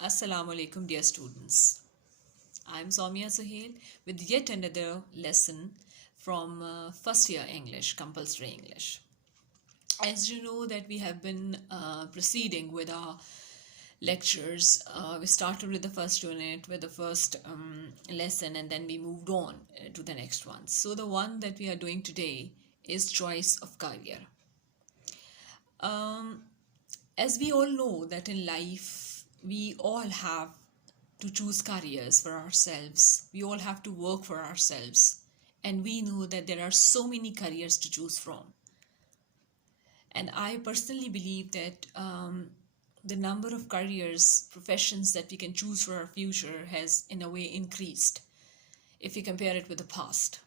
Assalamu alaikum, dear students. I'm Soumya Suhail with yet another lesson from first year English, compulsory English. As you know that we have been proceeding with our lectures. We started with the first unit, with the first lesson, and then we moved on to the next one. So the one that we are doing today is choice of career. Um, as we all know that in life, we all have to choose careers for ourselves. We all have to work for ourselves. And we know that there are so many careers to choose from. And I personally believe that the number of careers, professions that we can choose for our future has in a way increased if we compare it with the past.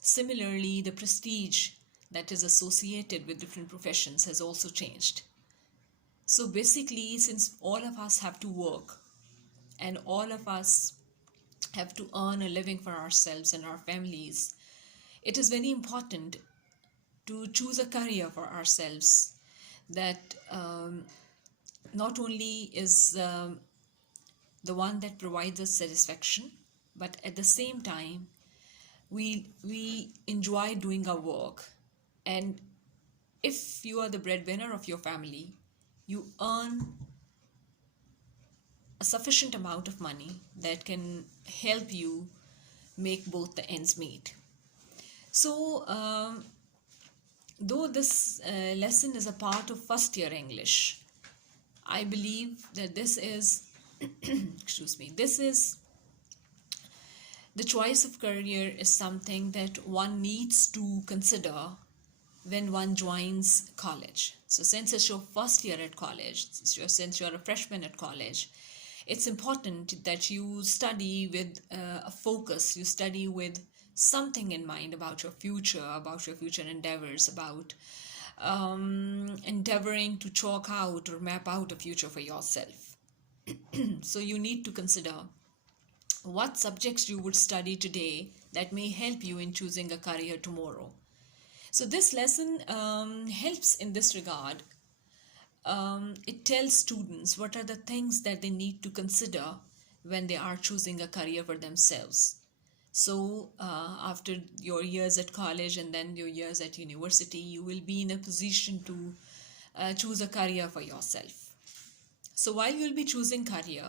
Similarly, the prestige that is associated with different professions has also changed. So basically, since all of us have to work and all of us have to earn a living for ourselves and our families, it is very important to choose a career for ourselves that not only is the one that provides us satisfaction, but at the same time, we enjoy doing our work. And if you are the breadwinner of your family, you earn a sufficient amount of money that can help you make both the ends meet. So, though this lesson is a part of first year English, I believe that this is, this is the choice of career is something that one needs to consider when one joins college. So since it's your first year at college, since you're a freshman at college, it's important that you study with a focus, you study with something in mind about your future endeavors, about endeavoring to chalk out or map out a future for yourself. So you need to consider what subjects you would study today that may help you in choosing a career tomorrow. So this lesson helps in this regard. It tells students what are the things that they need to consider when they are choosing a career for themselves. So after your years at college and then your years at university, you will be in a position to choose a career for yourself. So while you'll be choosing career,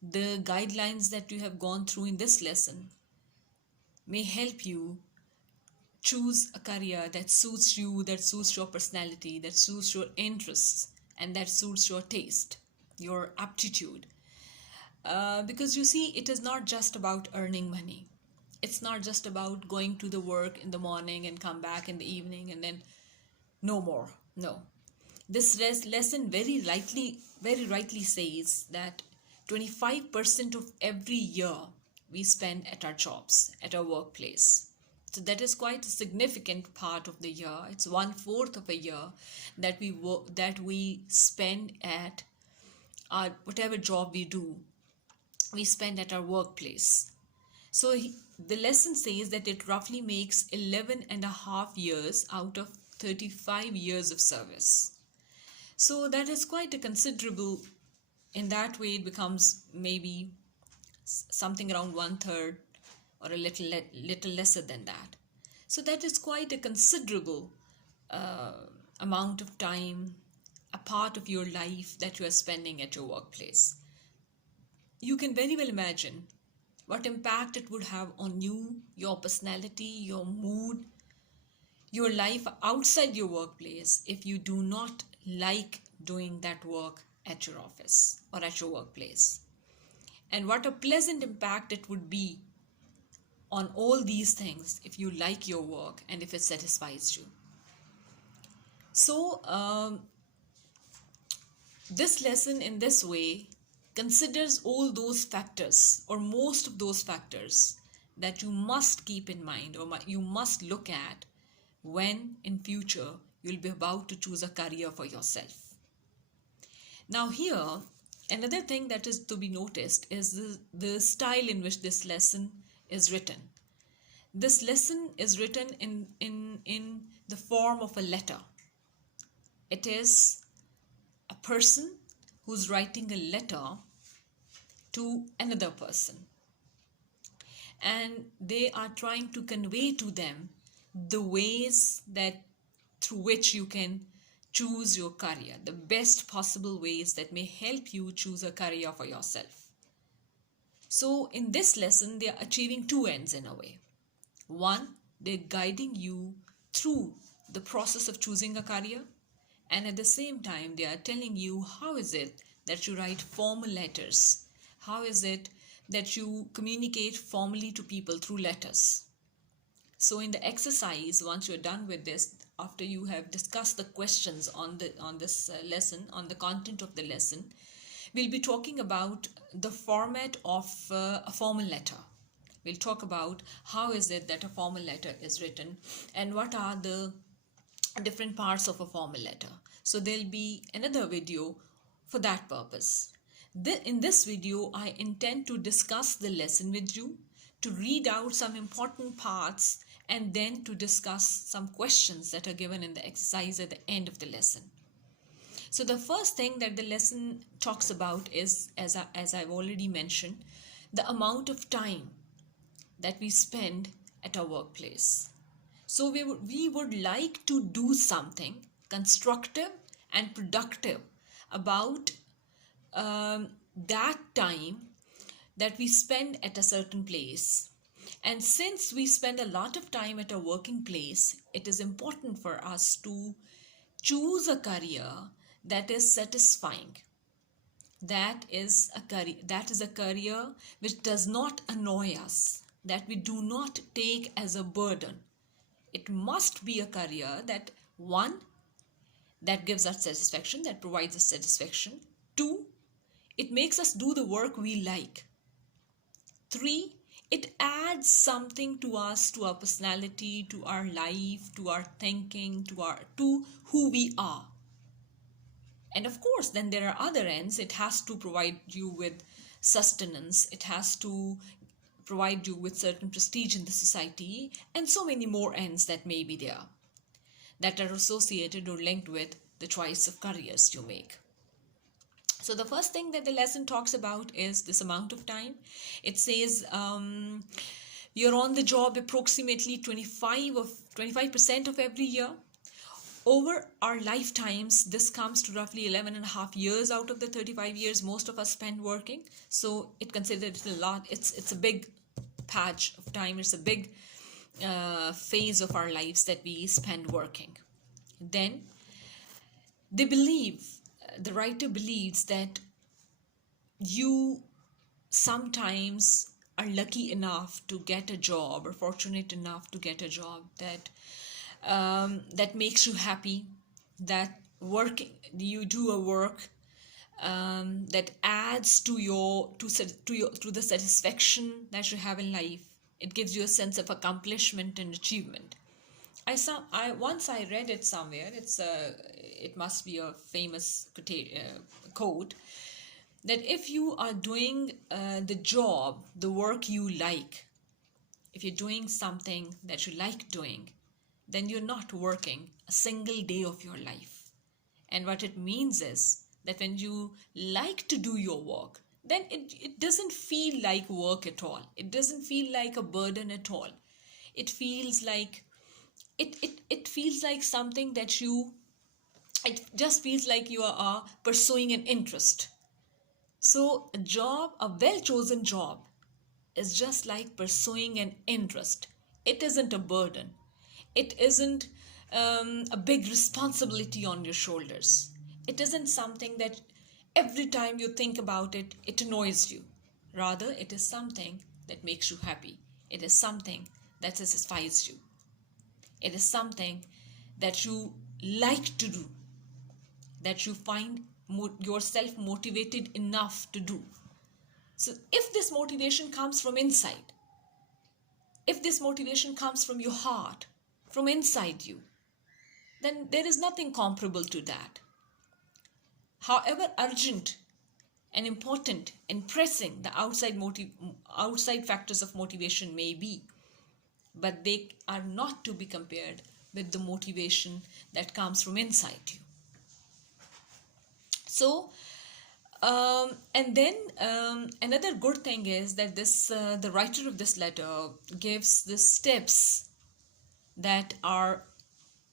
the guidelines that you have gone through in this lesson may help you choose a career that suits you, that suits your personality, that suits your interests, and that suits your taste, your aptitude. Because you see, it is not just about earning money. It's not just about going to the work in the morning and come back in the evening and then no more. No. This lesson very rightly says that 25% of every year we spend at our jobs, at our workplace. So that is quite a significant part of the year. It's 1/4 of a year that we spend at our whatever job we do. We spend at our workplace. So the lesson says that it roughly makes 11 and a half years out of 35 years of service. So that is quite a considerable, in that way it becomes maybe something around 1/3 or a little lesser than that. So that is quite a considerable amount of time, a part of your life that you are spending at your workplace. You can very well imagine what impact it would have on you, your personality, your mood, your life outside your workplace if you do not like doing that work at your office or at your workplace. And what a pleasant impact it would be on all these things if you like your work and if it satisfies you. So, this lesson in this way considers all those factors or most of those factors that you must keep in mind or you must look at when in future you'll be about to choose a career for yourself. Now here, another thing that is to be noticed is the style in which this lesson is written. This lesson is written in the form of a letter. It is a person who's writing a letter to another person, and they are trying to convey to them the ways that through which you can choose your career, the best possible ways that may help you choose a career for yourself. So in this lesson, they are achieving two ends in a way. One, they're guiding you through the process of choosing a career, and at the same time, they are telling you how is it that you write formal letters, how is it that you communicate formally to people through letters. So in the exercise, once you're done with this, after you have discussed the questions on this lesson, on the content of the lesson, we'll be talking about the format of a formal letter. We'll talk about how is it that a formal letter is written and what are the different parts of a formal letter. So there'll be another video for that purpose. In this video, I intend to discuss the lesson with you, to read out some important parts, and then to discuss some questions that are given in the exercise at the end of the lesson. So the first thing that the lesson talks about is, as I've already mentioned, the amount of time that we spend at our workplace. So we would like to do something constructive and productive about that time that we spend at a certain place. And since we spend a lot of time at a working place, it is important for us to choose a career that is satisfying. That is a career which does not annoy us, that we do not take as a burden. It must be a career that, one, that gives us satisfaction, that provides us satisfaction. Two, it makes us do the work we like. Three, it adds something to us, to our personality, to our life, to our thinking, to who we are. And of course, then there are other ends. It has to provide you with sustenance. It has to provide you with certain prestige in the society, and so many more ends that may be there, that are associated or linked with the choice of careers you make. So the first thing that the lesson talks about is this amount of time. It says you're on the job approximately 25% of every year. Over our lifetimes, this comes to roughly 11 and a half years out of the 35 years most of us spend working. So it considered it a lot. It's a big patch of time. It's a big phase of our lives that we spend working. Then the writer believes that you sometimes are lucky enough to get a job, or fortunate enough to get a job that makes you happy, that you do a work that adds to the satisfaction that you have in life. It gives you a sense of accomplishment and achievement. Once I read it somewhere. It must be a famous quote, that if you are doing the work you like, if you're doing something that you like doing, then you're not working a single day of your life. And what it means is that when you like to do your work, then it doesn't feel like work at all. It doesn't feel like a burden at all. It feels like it feels like something that it just feels like you are pursuing an interest. So a well-chosen job is just like pursuing an interest. It isn't a burden. It isn't a big responsibility on your shoulders. It isn't something that every time you think about it, it annoys you. Rather, it is something that makes you happy. It is something that satisfies you. It is something that you like to do, that you find yourself motivated enough to do. So if this motivation comes from inside, if this motivation comes from your heart, from inside you, then there is nothing comparable to that. However urgent and important and pressing the outside factors of motivation may be, but they are not to be compared with the motivation that comes from inside you. So And then another good thing is that the writer of this letter gives the steps that are,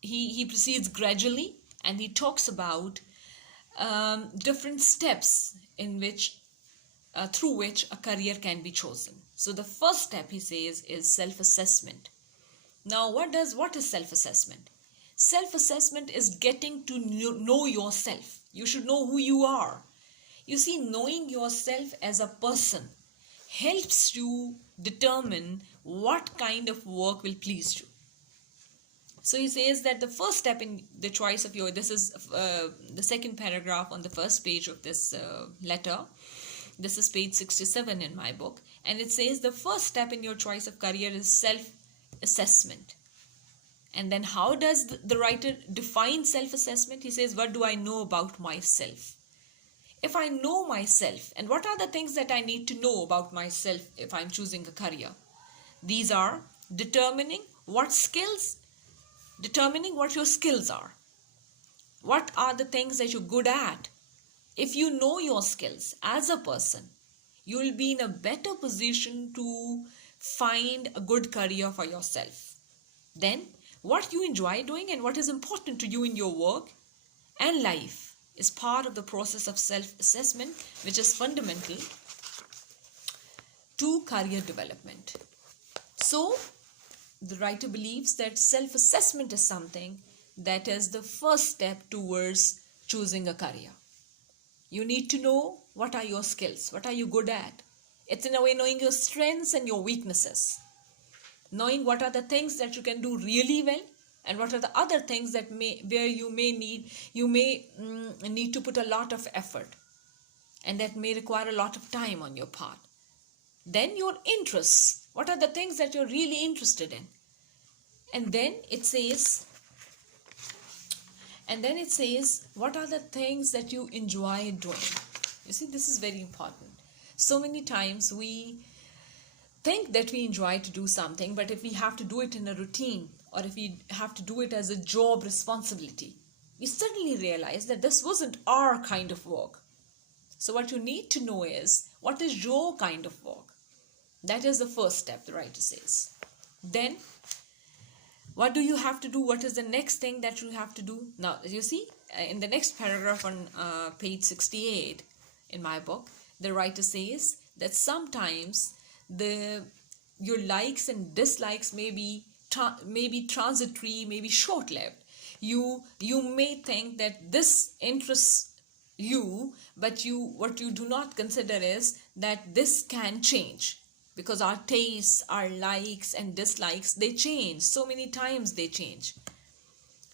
he proceeds gradually, and he talks about different steps in which through which a career can be chosen. So the first step, he says, is self-assessment. Now, what is self-assessment? Self-assessment is getting to know yourself. You should know who you are. You see, knowing yourself as a person helps you determine what kind of work will please you. So he says that the first step in the choice of your, this is the second paragraph on the first page of this letter. This is page 67 in my book. And it says the first step in your choice of career is self-assessment. And then how does the writer define self-assessment? He says, what do I know about myself? If I know myself, and what are the things that I need to know about myself if I'm choosing a career? These are determining what your skills are. What are the things that you're good at? If you know your skills as a person, you will be in a better position to find a good career for yourself. Then, what you enjoy doing and what is important to you in your work and life is part of the process of self-assessment, which is fundamental to career development. So, the writer believes that self-assessment is something that is the first step towards choosing a career. You need to know what are your skills, what are you good at. It's in a way knowing your strengths and your weaknesses. Knowing what are the things that you can do really well and what are the other things that you may need to put a lot of effort and that may require a lot of time on your part. Then your interests. What are the things that you're really interested in? And then it says, what are the things that you enjoy doing? You see, this is very important. So many times we think that we enjoy to do something, but if we have to do it in a routine or if we have to do it as a job responsibility, we suddenly realize that this wasn't our kind of work. So what you need to know is, what is your kind of work? That is the first step, the writer says. Then, what do you have to do? What is the next thing that you have to do? Now, you see, in the next paragraph on page 68 in my book, the writer says that sometimes your likes and dislikes may be transitory, may be short-lived. You may think that this interests you, but what you do not consider is that this can change. Because our tastes, our likes and dislikes, they change. So many times they change.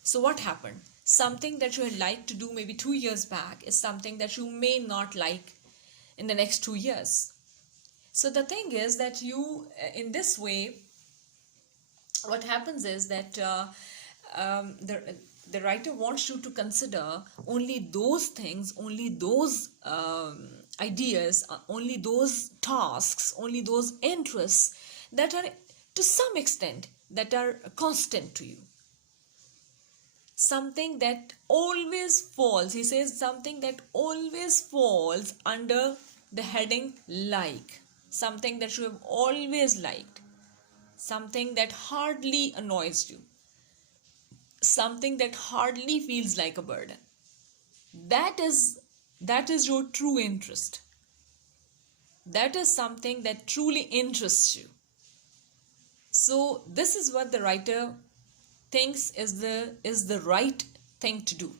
So what happened? Something that you had liked to do maybe 2 years back is something that you may not like in the next 2 years. So the thing is that you, in this way, what happens is that the writer wants you to consider only those things, only those ideas, only those tasks, only those interests that are to some extent that are constant to you. Something that always falls, he says, something that always falls under the heading like. Something that you have always liked. Something that hardly annoys you. Something that hardly feels like a burden. That is your true interest. That is something that truly interests you. So this is what the writer thinks is the right thing to do.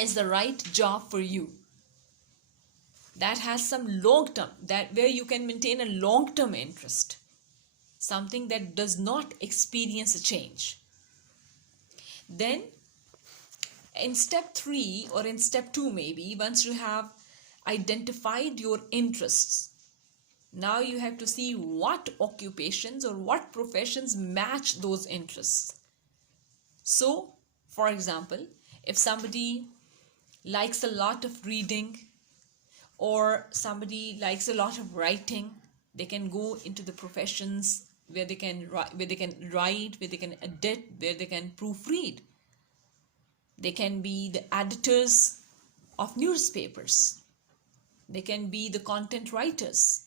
Is the right job for you. That has some long-term, that where you can maintain a long-term interest. Something that does not experience a change. Then in step 3 or in step 2 maybe, once you have identified your interests, now you have to see what occupations or what professions match those interests. So, for example, if somebody likes a lot of reading or somebody likes a lot of writing, they can go into the professions where they can write, where they can edit, where they can proofread. They can be the editors of newspapers. They can be the content writers.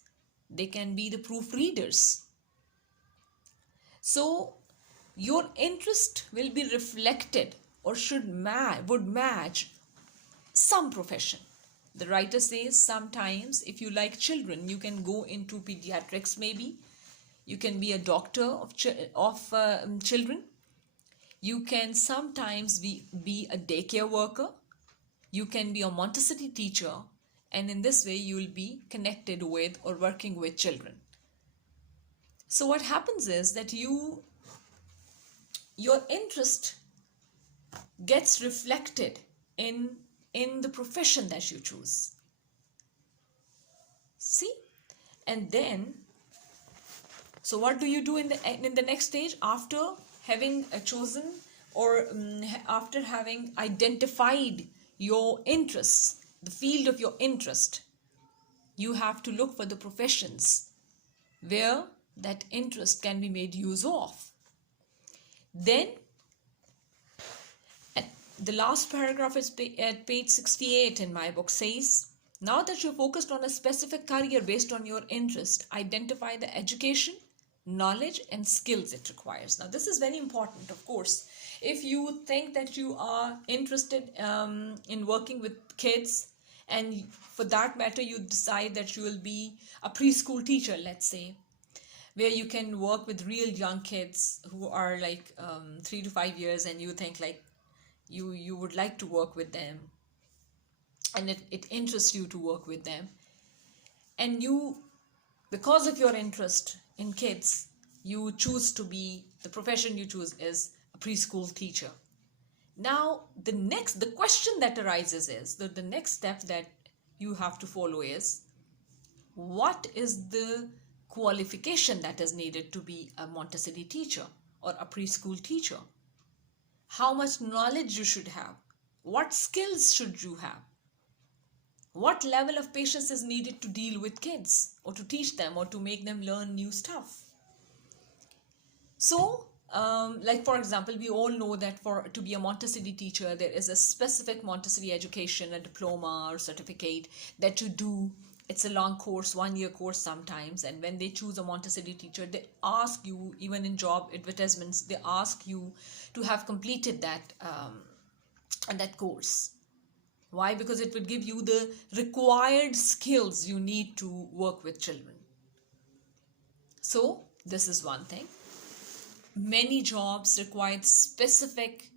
They can be the proofreaders. So your interest will be reflected or would match some profession. The writer says sometimes if you like children, you can go into pediatrics maybe. You can be a doctor of children. You can sometimes be a daycare worker. You can be a Montessori teacher. And in this way, you will be connected with or working with children. So what happens is that your interest gets reflected in the profession that you choose. See? And then, so what do you do in the next stage after having chosen or after having identified your interests, the field of your interest? You have to look for the professions where that interest can be made use of. Then the last paragraph is at page 68 in my book says, now that you're focused on a specific career based on your interest, identify the education, knowledge and skills it requires. Now this is very important, of course. If you think that you are interested in working with kids, and for that matter you decide that you will be a preschool teacher, let's say, where you can work with real young kids who are like 3 to 5 years, and you think like you would like to work with them, and it interests you to work with them, and you, because of your interest in kids, you choose to be, the profession you choose is a preschool teacher. Now the question that arises is that the next step that you have to follow is, what is the qualification that is needed to be a Montessori teacher or a preschool teacher? How much knowledge you should have? What skills should you have? What level of patience is needed to deal with kids or to teach them or to make them learn new stuff? So, like for example, we all know that to be a Montessori teacher, there is a specific Montessori education, a diploma or certificate that you do. It's a long course, 1-year course sometimes. And when they choose a Montessori teacher, they ask you, even in job advertisements, they ask you to have completed that course. Why? Because it would give you the required skills you need to work with children. So this is one thing. Many jobs require specific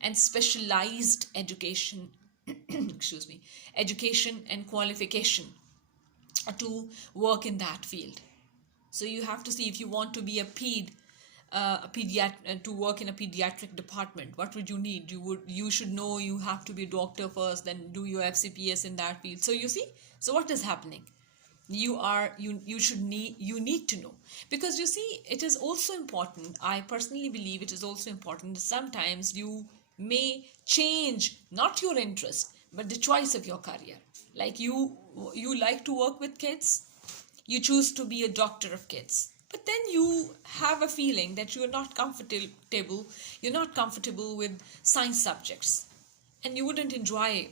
and specialized education, excuse me, education and qualification to work in that field. So you have to see, if you want to be a pediatric to work in a pediatric department, what would you need? You should know you have to be a doctor first, then do your FCPS in that field. So you see, so what is happening? You need to know, because you see, it is also important. I personally believe it is also important that sometimes you may change not your interest but the choice of your career. Like you like to work with kids, you choose to be a doctor of kids, but then you have a feeling that you're not comfortable with science subjects, and you wouldn't enjoy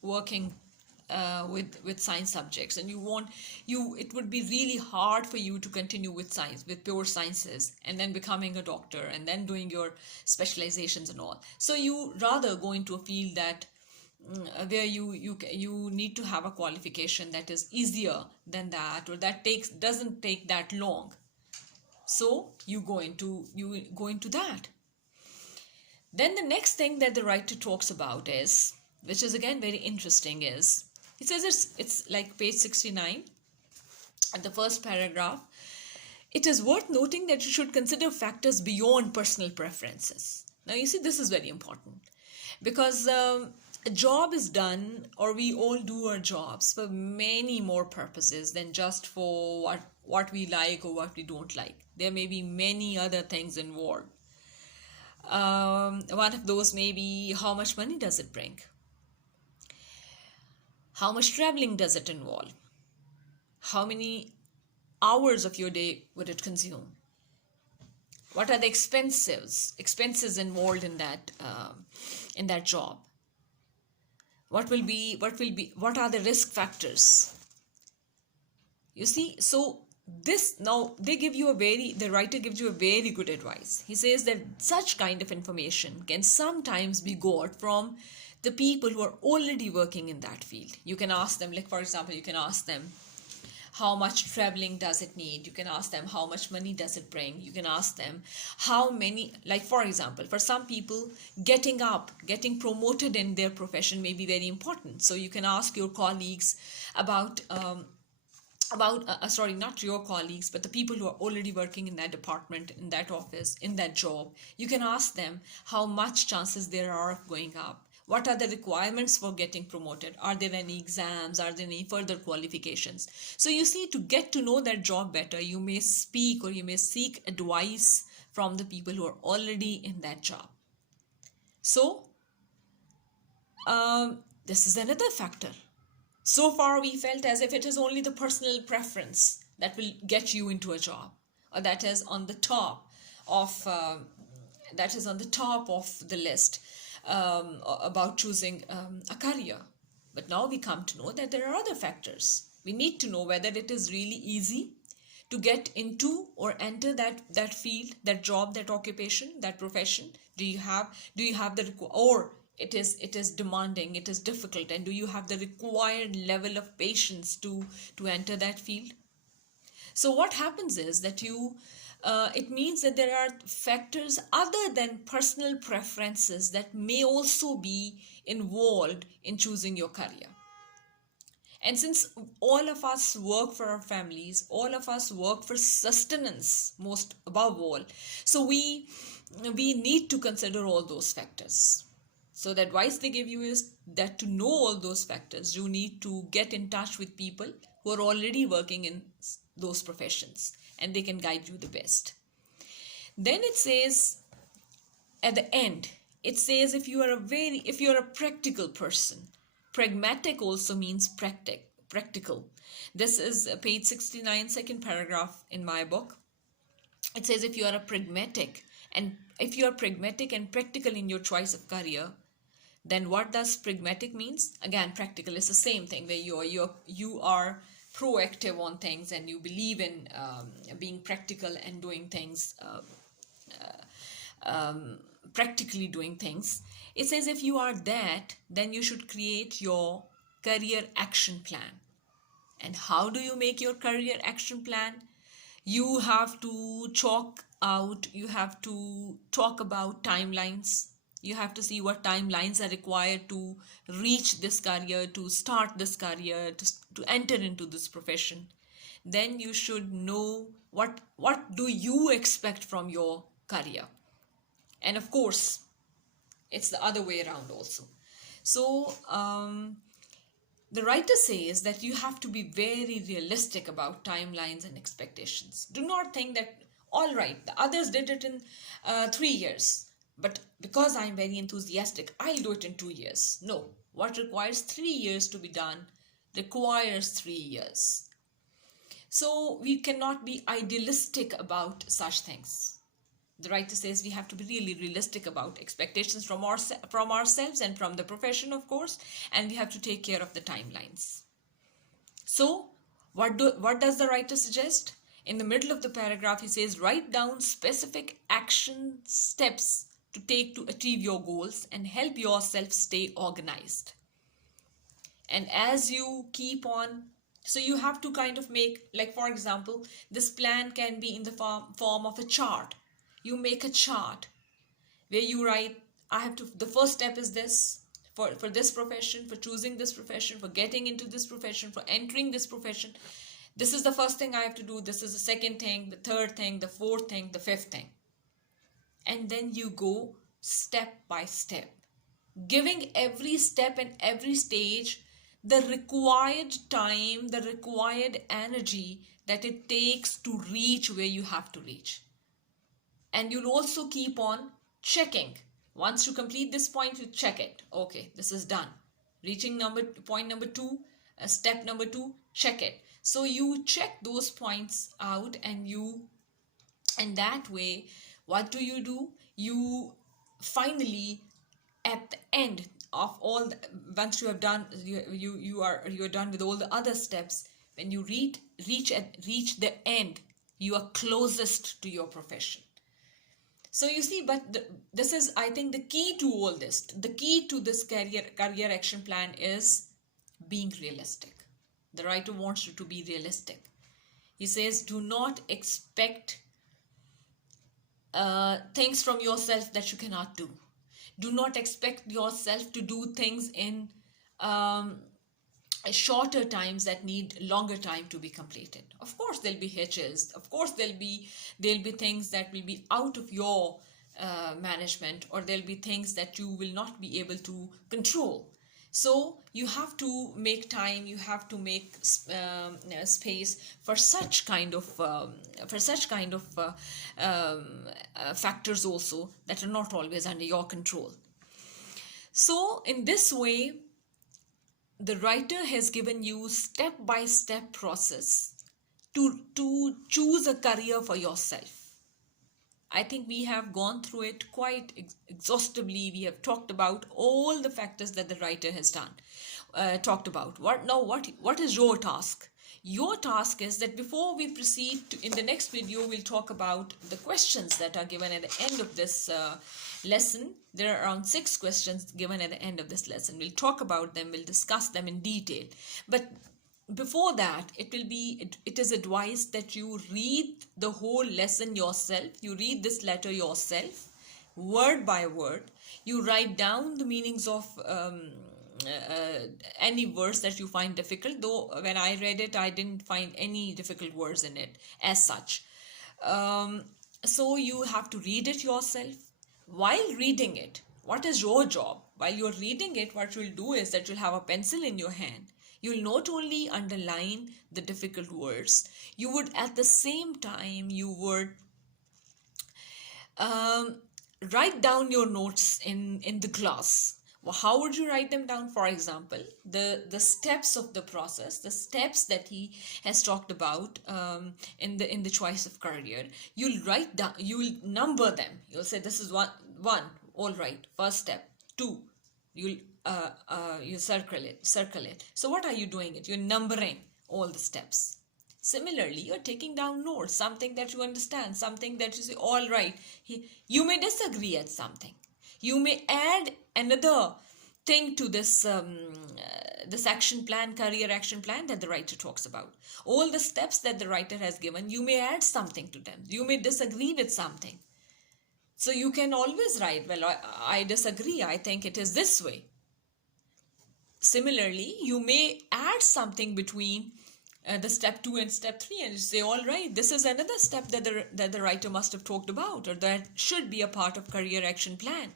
working with science subjects, and it would be really hard for you to continue with science, with pure sciences, and then becoming a doctor and then doing your specializations and all. So you rather go into a field that where you need to have a qualification that is easier than that, or that doesn't take that long. So you go into that. Then the next thing that the writer talks about is, which is again very interesting, is he says it's like page 69 at the first paragraph. It is worth noting that you should consider factors beyond personal preferences. Now you see, this is very important, because a job is done, or we all do our jobs for many more purposes than just for what we like or what we don't like. There may be many other things involved. One of those may be, how much money does it bring? How much traveling does it involve? How many hours of your day would it consume? What are the expenses involved in that job? what are the risk factors? You see, so this now they give you the writer gives you a very good advice. He says that such kind of information can sometimes be got from the people who are already working in that field. You can ask them, like for example, you can ask them, how much traveling does it need? You can ask them, how much money does it bring? You can ask them, how many, like for example, for some people, getting promoted in their profession may be very important. So you can ask your colleagues sorry, not your colleagues, but the people who are already working in that department, in that office, in that job. You can ask them how much chances there are of going up. What are the requirements for getting promoted? Are there any exams? Are there any further qualifications? So you see, to get to know that job better, you may speak or you may seek advice from the people who are already in that job. So this is another factor. So far, we felt as if it is only the personal preference that will get you into a job, or that is on the top of the list about choosing a career. But now we come to know that there are other factors. We need to know whether it is really easy to get into or enter that field, that job, that occupation, that profession. Do you have the, or it is demanding, it is difficult, and do you have the required level of patience to enter that field? So what happens is that it means that there are factors other than personal preferences that may also be involved in choosing your career. And since all of us work for our families, all of us work for sustenance, most above all, so we need to consider all those factors. So the advice they give you is that to know all those factors, you need to get in touch with people who are already working in those professions, and they can guide you the best. Then it says at the end, it says if you are a practical person. Pragmatic also means practical. This is page 69, second paragraph in my book. It says if you are pragmatic and practical in your choice of career, then what does pragmatic means? Again, practical is the same thing, where you are proactive on things and you believe in being practical and doing things, practically doing things. It says if you are that, then you should create your career action plan. And how do you make your career action plan? You have to talk about timelines. You have to see what timelines are required to reach this career, to start this career, to enter into this profession. Then you should know what do you expect from your career. And of course, it's the other way around also. So the writer says that you have to be very realistic about timelines and expectations. Do not think that, all right, the others did it in 3 years, but because I'm very enthusiastic, I'll do it in 2 years. No, what requires 3 years to be done requires 3 years. So we cannot be idealistic about such things. The writer says we have to be really realistic about expectations from ourselves and from the profession, of course, and we have to take care of the timelines. So what does the writer suggest? In the middle of the paragraph, he says, write down specific action steps to take to achieve your goals and help yourself stay organized. And as you keep on, so you have to kind of make, like for example, this plan can be in the form of a chart. You make a chart where you write, the first step is this, for this profession, for choosing this profession, for getting into this profession, for entering this profession. This is the first thing I have to do. This is the second thing, the third thing, the fourth thing, the fifth thing. And then you go step by step, giving every step and every stage the required time, the required energy that it takes to reach where you have to reach. And you'll also keep on checking. Once you complete this point, you check it. Okay, this is done. Reaching point number 2, step number 2, check it. So you check those points out, and that way, what do? You finally, at the end, of all once you have done, you are done with all the other steps. When you reach the end, you are closest to your profession. So you see, but this is, I think, the key to all this. The key to this career action plan is being realistic. The writer wants you to be realistic. He says, do not expect things from yourself that you cannot do. Do not expect yourself to do things in shorter times that need longer time to be completed. Of course, there'll be hitches. Of course, there'll be things that will be out of your management, or there'll be things that you will not be able to control. So you have to make time. You have to make space for such kind of factors also that are not always under your control. So in this way, the writer has given you step-by-step process to choose a career for yourself. I think we have gone through it quite exhaustively. We have talked about all the factors that the writer has talked about. What is your task? Your task is that before we proceed in the next video, we'll talk about the questions that are given at the end of this lesson. There are around 6 questions given at the end of this lesson. We'll talk about them. We'll discuss them in detail. But before that, it is advised that you read the whole lesson yourself. You read this letter yourself, word by word. You write down the meanings of any words that you find difficult, though when I read it, I didn't find any difficult words in it as such. So you have to read it yourself. While reading it, what is your job? While you're reading it, what you'll do is that you'll have a pencil in your hand. You'll not only underline the difficult words, you would at the same time, you would write down your notes in the class. Well, how would you write them down? For example, the steps of the process, the steps that he has talked about in the choice of career. You'll write down, you will number them. You'll say this is one. All right, first step. 2, you circle it. So what are you doing it? You're numbering all the steps. Similarly, you're taking down notes, something that you understand, something that you say, all right. You may disagree at something. You may add another thing to this action plan, career action plan that the writer talks about. All the steps that the writer has given, you may add something to them. You may disagree with something. So you can always write, well, I disagree. I think it is this way. Similarly, you may add something between the step 2 and step 3 and you say, all right, this is another step that the writer must have talked about, or that should be a part of career action plan.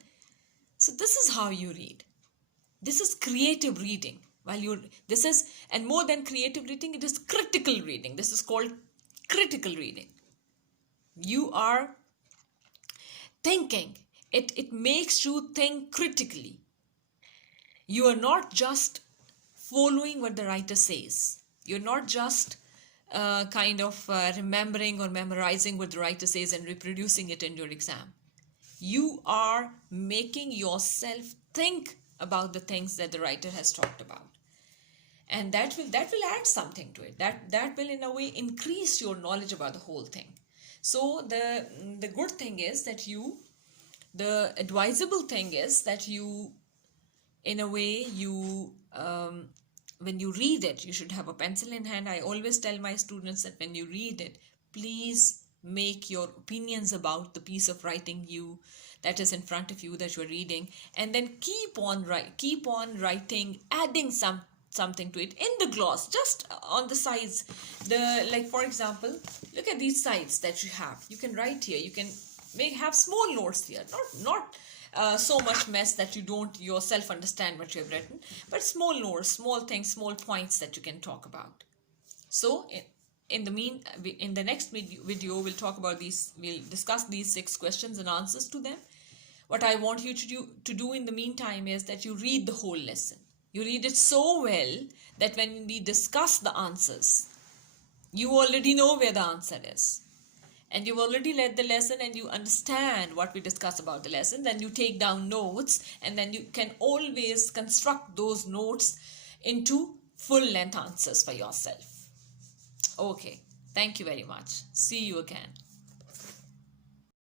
So this is how you read. This is creative reading. And more than creative reading, it is critical reading. This is called critical reading. You are thinking. It makes you think critically. You are not just following what the writer says. You're not just remembering or memorizing what the writer says and reproducing it in your exam. You are making yourself think about the things that the writer has talked about. And that will add something to it. That will in a way increase your knowledge about the whole thing. So the good thing is that the advisable thing is that you, in a way, when you read it, you should have a pencil in hand. I always tell my students that when you read it, please make your opinions about the piece of writing that is in front of you that you're reading, and then keep on writing, adding something to it in the gloss, just on the sides. Like for example, look at these sides that you have. You can write here. You can have small notes here, not so much mess that you don't yourself understand what you have written, but small notes, small things, small points that you can talk about. So in the next video, we'll talk about these. We'll discuss these 6 questions and answers to them. What I want you to do in the meantime is that you read the whole lesson. You read it so well that when we discuss the answers, you already know where the answer is. and you've already read the lesson and you understand what we discuss about the lesson, then you take down notes, and then you can always construct those notes into full length answers for yourself. Okay, thank you very much. See you again.